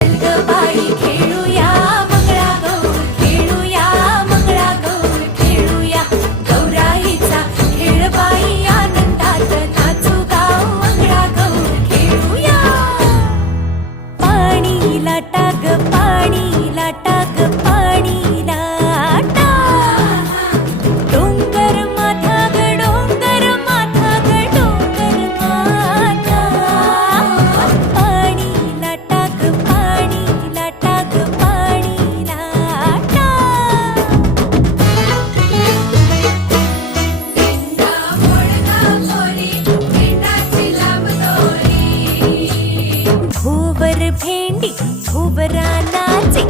बाई खेळूया मंगळागौर खेळूया मंगळागौर खेळूया गौराईचा खेळ बाई आनंदात नाचू गाव मंगळागौर खेळूया पाणी लाटा ग पाणी लाटा ग पाणी लाटा डोंगर माथा ग डोंगर माथा ग डोंगर माथा पाणी लाटा ग पाणी लाटा ग पाणी लाटा पेंडा मोडका मोरी पेंडाची लांब दोरी भोवर भेंडी भोवरा नाचे